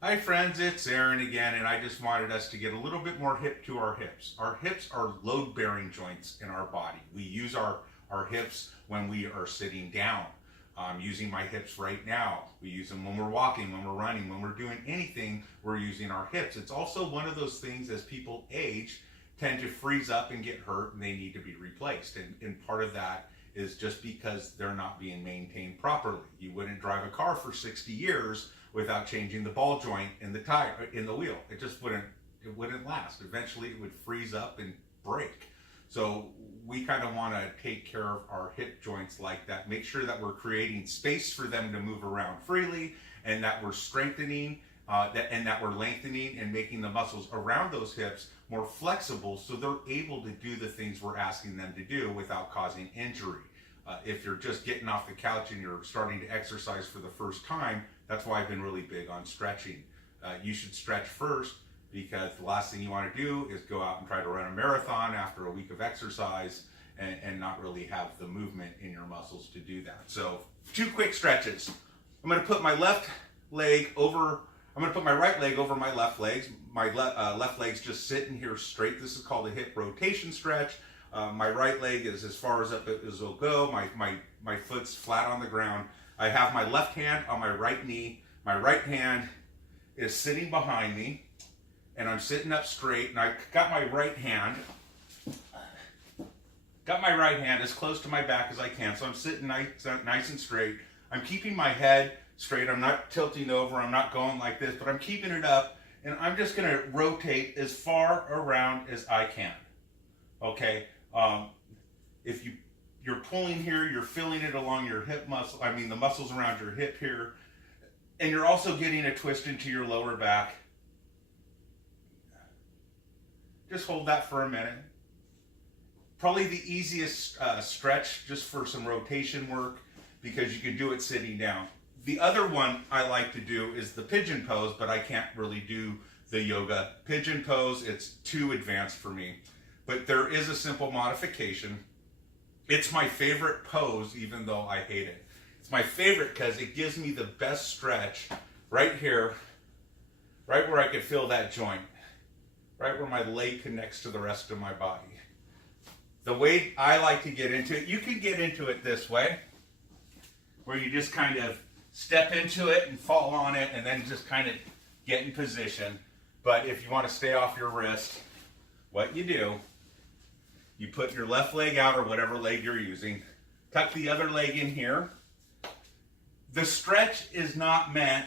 Hi friends, it's Aaron again, and I just wanted us to get a little bit more hip to our hips. Our hips are load-bearing joints in our body. We use our hips when we are sitting down. I'm using my hips right now. We use them when we're walking, when we're running, when we're doing anything, we're using our hips. It's also one of those things as people age tend to freeze up and get hurt and they need to be replaced. And part of that is just because they're not being maintained properly. You wouldn't drive a car for 60 years without changing the ball joint in the tire in the wheel. It wouldn't last. Eventually it would freeze up and break. So we kind of want to take care of our hip joints like that. Make sure that we're creating space for them to move around freely, and that we're strengthening and that we're lengthening and making the muscles around those hips more flexible so they're able to do the things we're asking them to do without causing injury. If you're just getting off the couch and you're starting to exercise for the first time, that's why I've been really big on stretching. You should stretch first, because the last thing you want to do is go out and try to run a marathon after a week of exercise and not really have the movement in your muscles to do that. So 2 quick stretches. I'm going to put my left leg over, I'm going to put my right leg over my left legs. My left leg's just sitting here straight. This is called a hip rotation stretch. My right leg is as far as up as it'll go. My foot's flat on the ground. I have my left hand on my right knee. My right hand is sitting behind me, and I'm sitting up straight, and I got my right hand as close to my back as I can, so I'm sitting nice and straight. I'm keeping my head straight. I'm not tilting over. I'm not going like this, but I'm keeping it up, and I'm just going to rotate as far around as I can. Okay? If you're pulling here, you're feeling it along your hip muscle, the muscles around your hip here, and you're also getting a twist into your lower back. Just hold that for a minute. Probably the easiest stretch just for some rotation work, because you can do it sitting down. The other one I like to do is the pigeon pose, but I can't really do the yoga pigeon pose. It's too advanced for me. But there is a simple modification. It's my favorite pose, even though I hate it. It's my favorite because it gives me the best stretch right here, right where I can feel that joint, right where my leg connects to the rest of my body. The way I like to get into it, you can get into it this way, where you just kind of step into it and fall on it and then just kind of get in position. But if you want to stay off your wrist, what you do, you put your left leg out, or whatever leg you're using, tuck the other leg in here. The stretch is not meant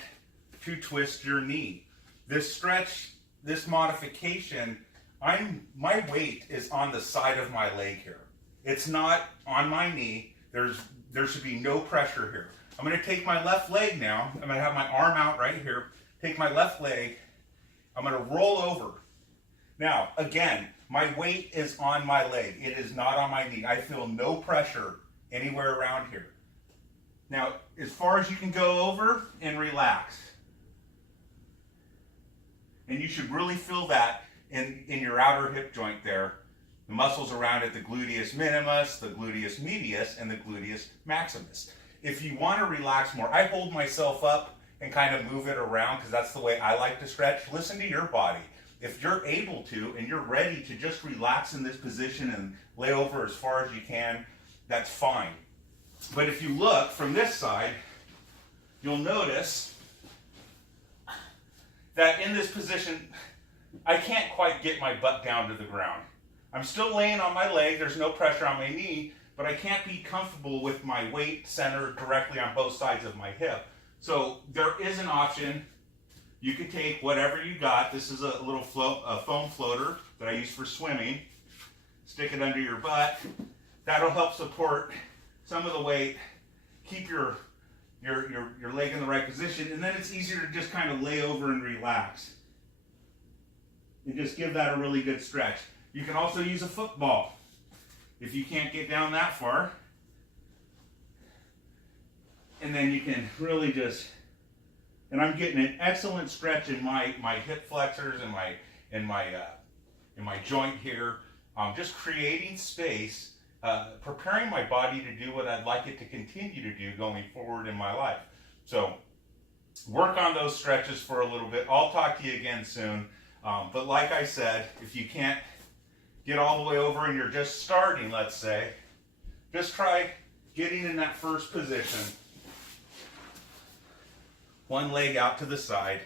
to twist your knee. This stretch, this modification, my weight is on the side of my leg here. It's not on my knee. There should be no pressure here. I'm going to take my left leg now. I'm going to have my arm out right here. Take my left leg. I'm going to roll over. Now, again, my weight is on my leg. It is not on my knee. I feel no pressure anywhere around here. Now, as far as you can go over and relax. And you should really feel that in your outer hip joint there. The muscles around it, the gluteus minimus, the gluteus medius, and the gluteus maximus. If you want to relax more, I hold myself up and kind of move it around because that's the way I like to stretch. Listen to your body. If you're able to and you're ready to just relax in this position and lay over as far as you can, that's fine. But if you look from this side, you'll notice that in this position, I can't quite get my butt down to the ground. I'm still laying on my leg, there's no pressure on my knee, but I can't be comfortable with my weight centered directly on both sides of my hip. So there is an option. You could take whatever you got. This is a little foam floater that I use for swimming. Stick it under your butt. That'll help support some of the weight. Keep your leg in the right position, and then it's easier to just kind of lay over and relax. And just give that a really good stretch. You can also use a football if you can't get down that far. And then you can really just, and I'm getting an excellent stretch in my hip flexors and my joint here. Just creating space, preparing my body to do what I'd like it to continue to do going forward in my life. So work on those stretches for a little bit. I'll talk to you again soon. But like I said, if you can't get all the way over and you're just starting, let's say, just try getting in that first position. One leg out to the side,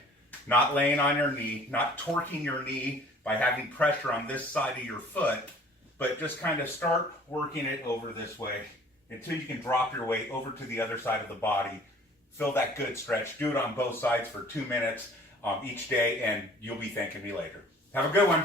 not laying on your knee, not torquing your knee by having pressure on this side of your foot, but just kind of start working it over this way until you can drop your weight over to the other side of the body. Feel that good stretch. Do it on both sides for 2 minutes each day, and you'll be thanking me later. Have a good one.